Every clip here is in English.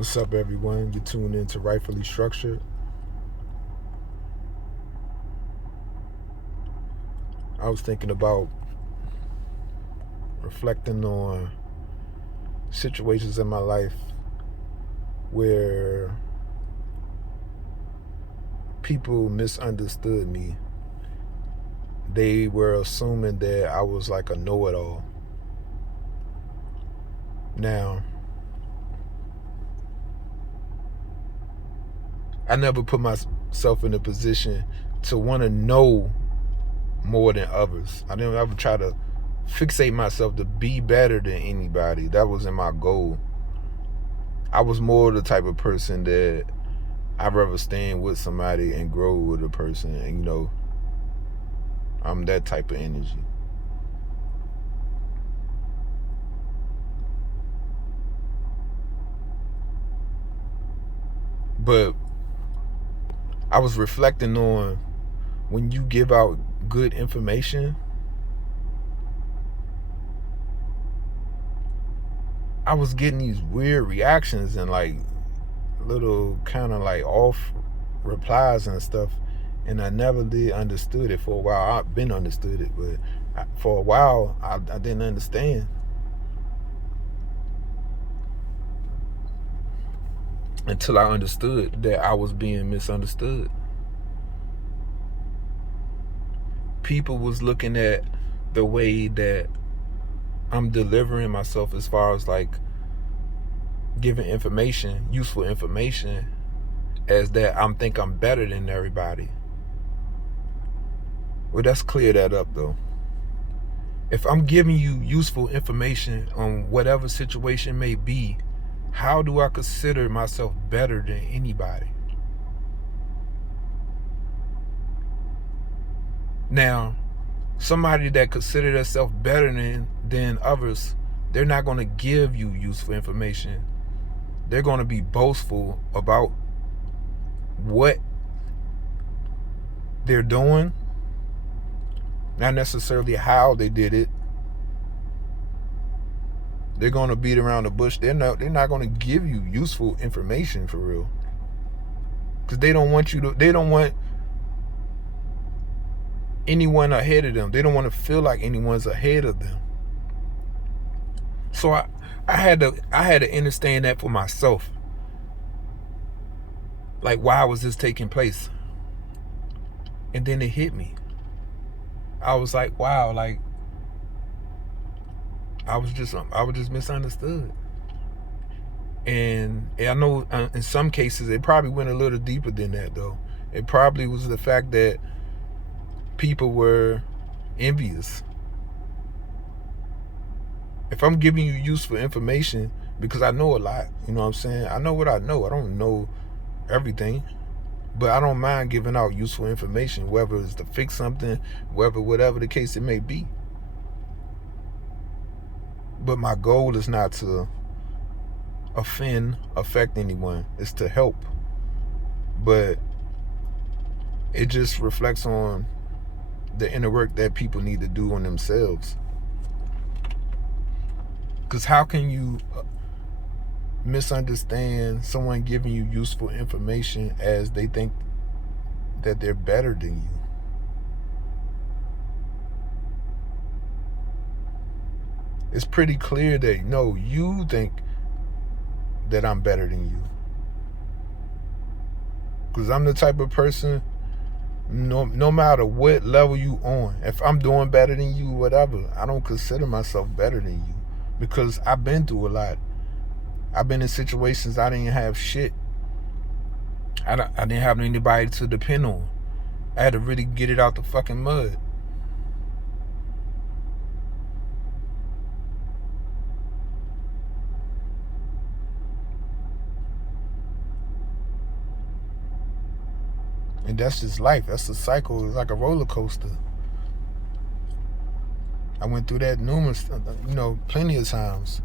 What's up, everyone? You tuned in to Rightfully Structured. I was thinking about reflecting on situations in my life where people misunderstood me. They were assuming that I was like a know-it-all. Now, I never put myself in a position to want to know more than others. I didn't ever try to fixate myself to be better than anybody. That wasn't my goal. I was more the type of person that I'd rather stand with somebody and grow with a person. And, I'm that type of energy. But I was reflecting on when you give out good information, I was getting these weird reactions and like little kind of like off replies and stuff, and I never did understood it. For a while I've been understood it, but for a while I didn't understand until I understood that I was being misunderstood. People was looking at the way that I'm delivering myself as far as like giving information, useful information, as that I'm better than everybody. Well, let's clear that up though. If I'm giving you useful information on whatever situation may be, how do I consider myself better than anybody? Now, somebody that consider themselves better than others, they're not going to give you useful information. They're going to be boastful about what they're doing, not necessarily how they did it. They're going to beat around the bush. They're not going to give you useful information for real, because they don't want anyone ahead of them. They don't want to feel like anyone's ahead of them. So I had to understand that for myself. Like, why was this taking place? And then it hit me. I was like, wow, like I was just misunderstood. And I know in some cases it probably went a little deeper than that though. It probably was the fact that people were envious. If I'm giving you useful information, because I know a lot, you know what I'm saying? I know what I know. I don't know everything, but I don't mind giving out useful information, whether it's to fix something, whatever the case it may be. But my goal is not to affect anyone. It's to help. But it just reflects on the inner work that people need to do on themselves. Because how can you misunderstand someone giving you useful information as they think that they're better than you? It's pretty clear that no, you think that I'm better than you. Because I'm the type of person, no matter what level you on, if I'm doing better than you, whatever, I don't consider myself better than you, because I've been through a lot. I've been in situations I didn't have shit. I didn't have anybody to depend on. I had to really get it out the fucking mud. And that's just life. That's the cycle. It's like a roller coaster. I went through that plenty of times.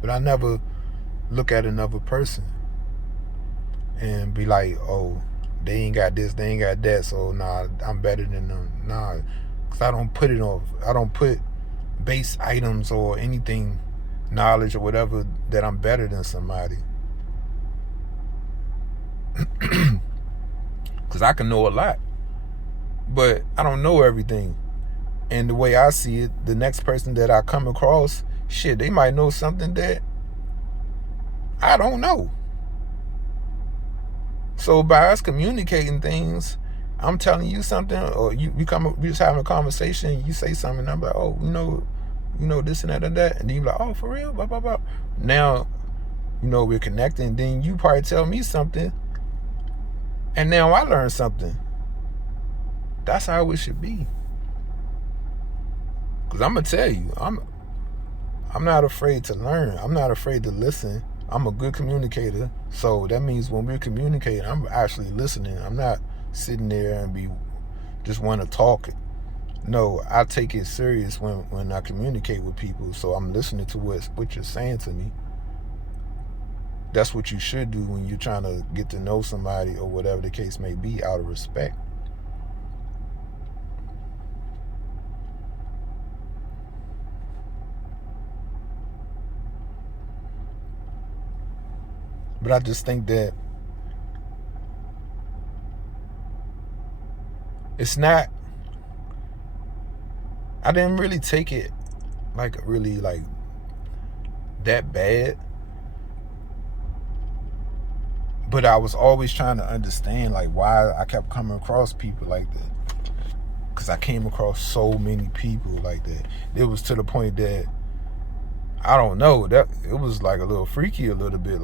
But I never look at another person and be like, oh, they ain't got this, they ain't got that, so nah, I'm better than them. Nah, because I don't put base items or anything knowledge or whatever that I'm better than somebody. Because I can know a lot, but I don't know everything. And the way I see it, the next person that I come across, shit, they might know something that I don't know. So by us communicating things, I'm telling you something, or you just having a conversation, you say something, and I'm like, oh, you know this and that and that, and then you're like, oh, for real, blah blah blah. Now, we're connecting. Then you probably tell me something, and now I learn something. That's how it should be. Cause I'm gonna tell you, I'm not afraid to learn. I'm not afraid to listen. I'm a good communicator. So that means when we're communicating, I'm actually listening. I'm not sitting there and just want to talk. No, I take it serious when I communicate with people. So I'm listening to what you're saying to me. That's what you should do when you're trying to get to know somebody or whatever the case may be, out of respect. But I just think that it's not, I didn't really take it really that bad. But I was always trying to understand why I kept coming across people like that. Because I came across so many people like that. It was to the point that, I don't know, that it was a little freaky a little bit.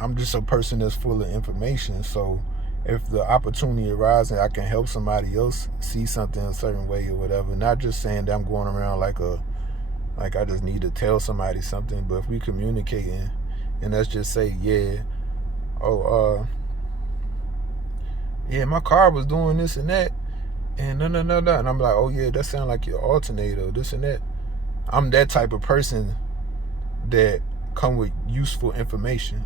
I'm just a person that's full of information. So if the opportunity arises and I can help somebody else see something a certain way or whatever, not just saying that I'm going around like I just need to tell somebody something, but if we communicating and let's just say, yeah, my car was doing this and that, and no, and I'm like, oh yeah, that sounds like your alternator, this and that. I'm that type of person that come with useful information,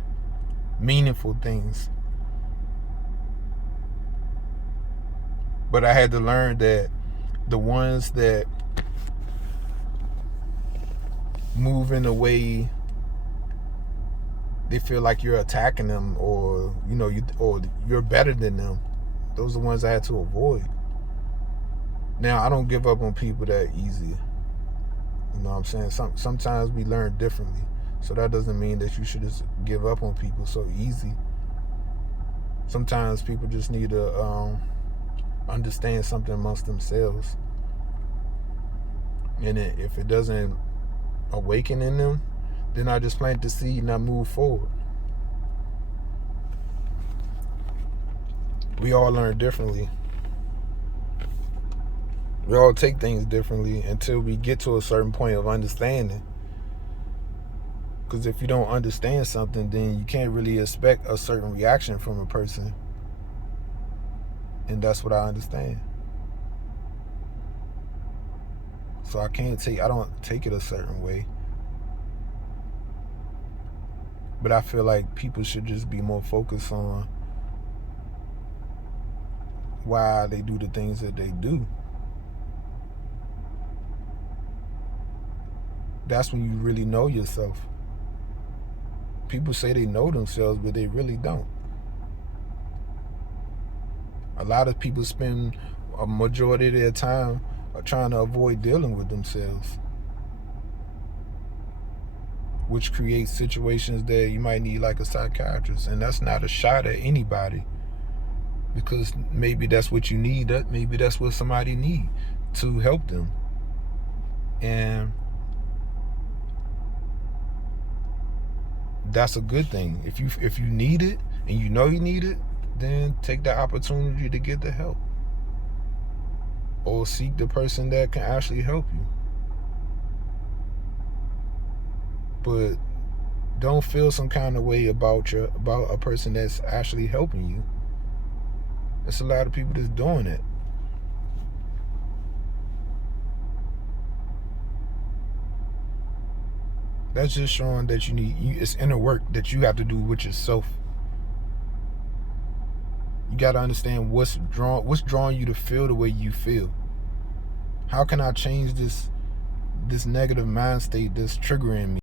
meaningful things. But I had to learn that the ones that move in a way they feel like you're attacking them, or you're better than them, those are the ones I had to avoid. Now, I don't give up on people that easy. You know what I'm saying? Sometimes we learn differently. So that doesn't mean that you should just give up on people so easy. Sometimes people just need to understand something amongst themselves. And if it doesn't awaken in them, then I just plant the seed and I move forward. We all learn differently. We all take things differently until we get to a certain point of understanding. Because if you don't understand something, then you can't really expect a certain reaction from a person. And that's what I understand. So I don't take it a certain way. But I feel like people should just be more focused on why they do the things that they do. That's when you really know yourself. People say they know themselves, but they really don't. A lot of people spend a majority of their time trying to avoid dealing with themselves, which creates situations that you might need a psychiatrist. And that's not a shot at anybody, because maybe that's what you need. Maybe that's what somebody need to help them. And that's a good thing. If you need it and you know you need it, then take the opportunity to get the help, or seek the person that can actually help you. But don't feel some kind of way about a person that's actually helping you. There's a lot of people that's doing it. That's just showing that it's inner work that you have to do with yourself. You got to understand what's drawing you to feel the way you feel. How can I change this negative mind state that's triggering me?